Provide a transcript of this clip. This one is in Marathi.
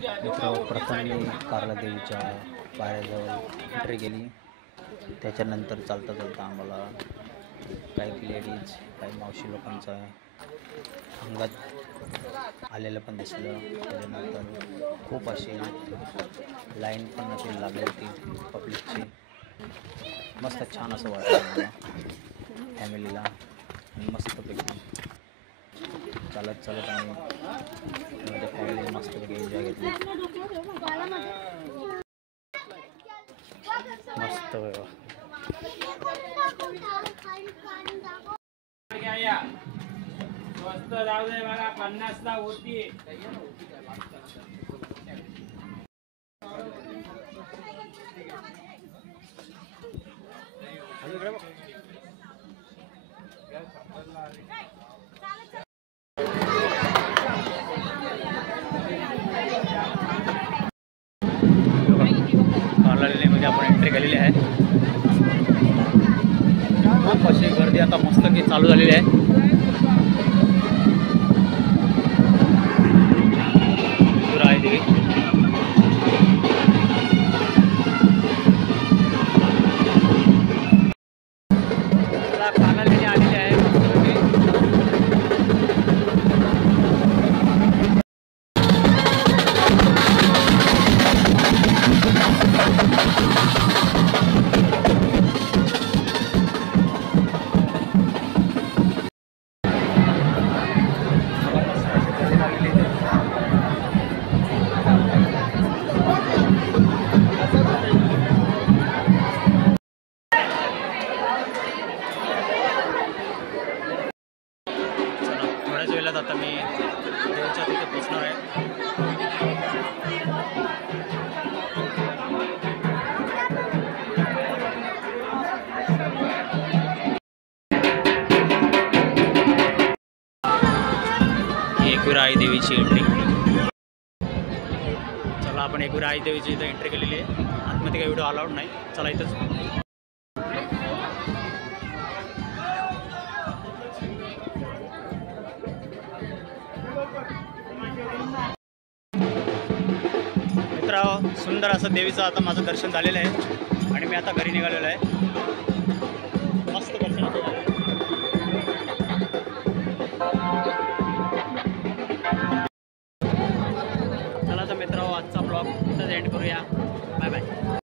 मित्र प्रथम मी कारला देवीच्या पायऱ्याजवळ एंट्री केली. त्याच्यानंतर चालता चालता आम्हाला काही लेडीज काही मावशी लोकांचा अंगात आलेलं पण दिसलं. त्याच्यानंतर खूप अशी लाईन पण अशी लागली होती पब्लिकची. मस्त छान असं वाटलं मला फॅमिलीला. मस्तपैकी चालत चालत आम्ही माझ्या फॅमिली मस्तपैकी एन्जॉय घेतली. मस्त स्वस्त जाऊ दे मला 50ला होती. कारला लेणीमध्ये आपण एंट्री केलेली आहे. खूप अशी गर्दी आता मस्त की चालू झालेली आहे. देवी कारला लेणी आलेली आहे. थोड्याच वेळात आता मी देवीच्या तिथे पोचणार आहे. एकविरा आई देवीची एंट्री. चला आपण एकविरा आई देवीची इथं एंट्री केलेली आहे. आतमध्ये काही व्हिडिओ अलाउड नाही. चला इथंच मित्रांनो, सुंदर असं देवीचं आता माझं दर्शन झालेलं आहे आणि मी आता घरी निघालेलो आहे.